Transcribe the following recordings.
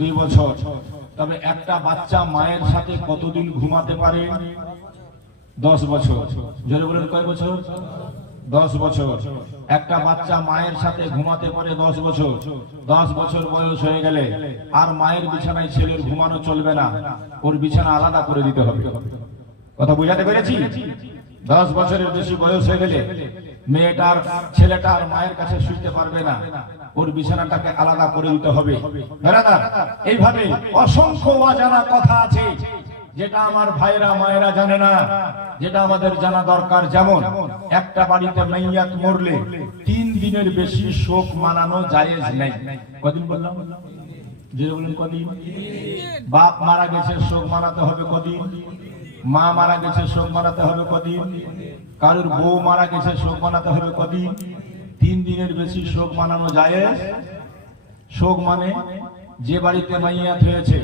2 বছর। তবে একটা বাচ্চা মায়ের সাথে কতদিন ঘুমাতে পারে? 10 বছর। জোরে বলেন কয় বছর? 10 বছর। একটা বাচ্চা মায়ের সাথে ঘুমাতে পারে 10 বছর। 10 বছর বয়স হয়ে গেলে আর মায়ের বিছানায় ছেলের ঘুমানো চলবে না, ওর বিছানা আলাদা করে দিতে হবে। কথা বুঝাতে পেরেছি? 10 বছরের বেশি বয়স হয়ে গেলে মেয়েটার ছেলেটার মায়ের কাছে শুইতে পারবে না, ওর বিছানাটাকে আলাদা করে দিতে হবে। এইভাবে অসংখ্য অজানা কথা আছে যেটা আমার ভাইরা মায়েরা জানে না, যেটা আমাদের জানা দরকার। যেমন একটা বাড়িতে মাইয়াত মরলে 3 দিনের বেশি শোক মানানো জায়েজ নেই। কদিন বললাম? যে বলেন কদিন? বাপ মারা গেছে শোক মানাতে হবে কদিন? মা মারা গেছে শোক মানাতে হবে কদিন? কারোর বউ মারা গেছে শোক মানাতে হবে কদিন? 3 দিনের বেশি শোক মানানো জায়েজ। শোক মানে যে বাড়িতে মাইয়াত হয়েছে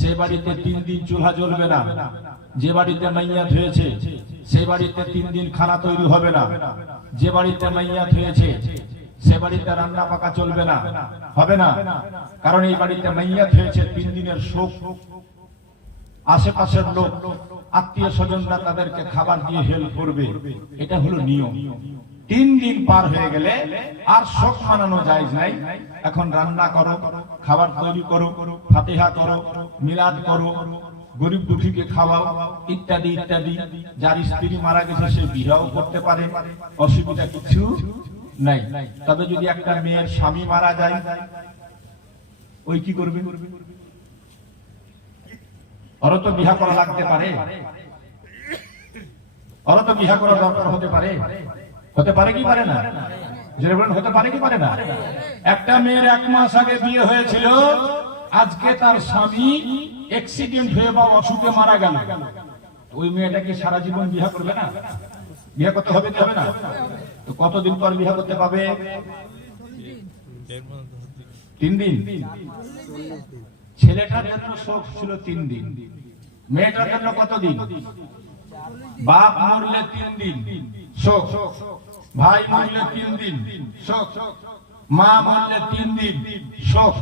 সে বাড়িতে 3 দিন চুলা জ্বলবে না, যে বাড়িতে মাইয়াত হয়েছে সেই বাড়িতে 3 দিন খানা তৈরি হবে না, যে বাড়িতে মাইয়াত হয়েছে সে বাড়িতে রান্না পাকা চলবে না, হবে না। কারণ এই বাড়িতে মাইয়াত হয়েছে, 3 দিনের শোক। আশেপাশের লোক আত্মীয় স্বজনরা তাদেরকে খাবার দিয়ে হেল্প করবে, এটা হলো নিয়ম। 3 দিন পার হয়ে গেলে আর শোক মানানো জায়েজ নাই। এখন রান্না করো, খাবার তৈরি করো, ফাতিহা করো, মিলাদ করো, গরিব দুঃখীকে খাওয়াও, ইত্যাদি ইত্যাদি। যার স্ত্রী মারা গেছে সে বিবাহ করতে পারে, অসুবিধা কিছু নাই। তবে যদি একটা মেয়ের স্বামী মারা যায়, ওই কি করবে? ওরা তো বিবাহ করা লাগতে পারে, ওরা তো বিবাহ করা দরকার হতে পারে। হতে পারে কি পারে না? হতে পারে কি পারে না? একটা মেয়ের 1 মাস আগে বিয়ে হয়েছিল, আজকে তার স্বামী অ্যাক্সিডেন্ট হয়ে বা অসুখে মারা গেল, ওই মেয়েটা কি সারা জীবন বিয়ে করবে না? বিয়ে করতে হবে কি হবে না? তো কতদিন পর বিয়ে করতে পাবে? 3 দিন। ছেলেটার জন্য শোক ছিল 3 দিন, মেয়েটার জন্য কতদিন? বাপ মরলে 3 দিন শোক, ভাই মরলে 3 দিন শোক, মা মরলে 3 দিন শোক,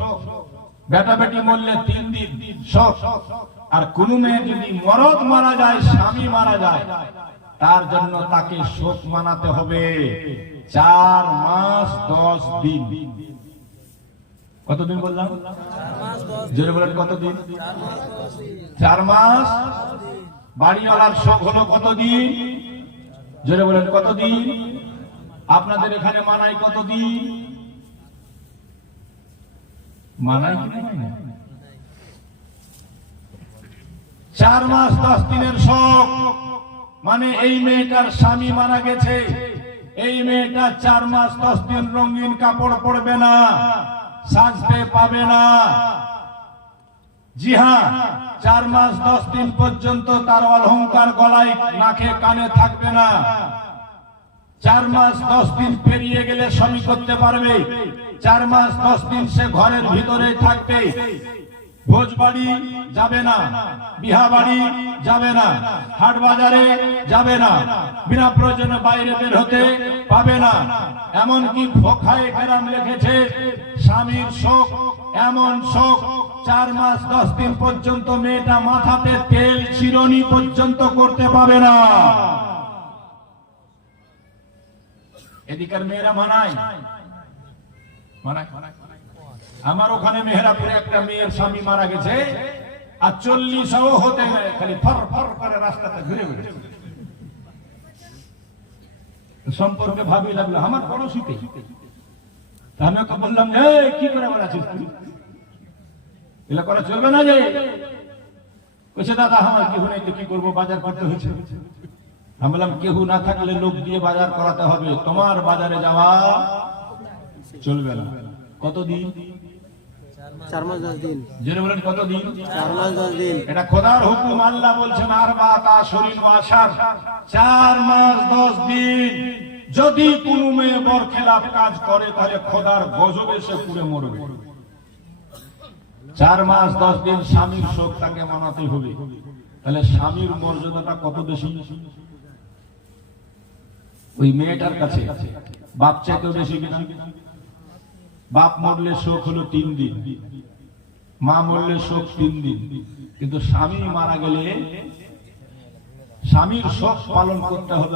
বেটা বেটি মরলে 3 দিন শোক। আর কোন মেয়ে যদি মরদ মারা যায়, স্বামী মারা যায়, তার জন্য তাকে শোক মানাতে হবে 4 মাস 10 দিন। কতদিন বললাম? জোরে বলেন কতদিন? 4 মাস। বাড়িওয়ালার শোক হলো কতদিন? জোরে বলেন কতদিন? আপনাদের এখানে মানাই কতদিন? মানাই 4 মাস 10 দিনের শোক। মানে এই মেয়েটার স্বামী মারা গেছে, এই মেয়েটা 4 মাস 10 দিন রঙিন কাপড় পরবে না, সাজতে পাবে না। জি হ্যাঁ, 4 মাস 10 দিন পর্যন্ত তার অলংকার গলায়, নাকে, কানে থাকবে না। 4 মাস 10 দিন পেরিয়ে গেলে স্বামী করতে পারবে। 4 মাস 10 দিন সে ঘরের ভিতরে থাকবে, ভোজ বাড়ি যাবে না, বিহা বাড়ি যাবে না, হাট বাজারে যাবে না, বিনা প্রয়োজনে বাইরে বের হতে পাবে না। এমনকি ফোখায় কেরাম লিখেছে, স্বামীর শোক এমন শোক, 4 মাস 10 দিন পর্যন্ত মেয়েটা মাথাতে তেল চিরুনি পর্যন্ত করতে পাবে না। এদিকের মেয়েরা মানায়। আমার ওখানে মেহেরাপুরে একটা মেয়ের স্বামী মারা গেছে, আর 40ও হতে খালি ফর ফর করে রাস্তাতে ঘুরে ঘুরে সম্পর্কে ভাবি লাগলো আমার পড়োশিতে। আমি ওকে বললাম, কি করে বেড়াচ্ছিস তুই, এগুলো করা চলবে না। যে বলছে, দাদা আমার কেউ নেই তো কি করবো, বাজার করতে হয়েছে। আমি বললাম, কেউ না থাকলে লোক দিয়ে বাজার করাতে হবে, তোমার বাজারে যাওয়া চলবে না। কতদিন? 4 মাস 10 দিন। জেনে বলেন কতদিন? 4 মাস 10 দিন। এটা খোদার হুকুম। আল্লাহ বলছেন, আরবাত আশরিন ওয়া আশার, 4 মাস 10 দিন। যদি কোনো মেয়ে বরখেলাপ কাজ করে তাহলে খোদার গজবে সে পুড়ে মরবে। 4 মাস 10 দিন স্বামীর শোক তাকে মানাতে হবে। তাহলে স্বামীর মর্যাদাটা কত বেশি ওই মেয়েটার কাছে? বাপ চাইতেও বেশি কিনা? বাপ মরলে শোক হলো 3 দিন, মা মরলে শোক 3 দিন, কিন্তু স্বামী মারা গেলে স্বামীর শোক পালন করতে হবে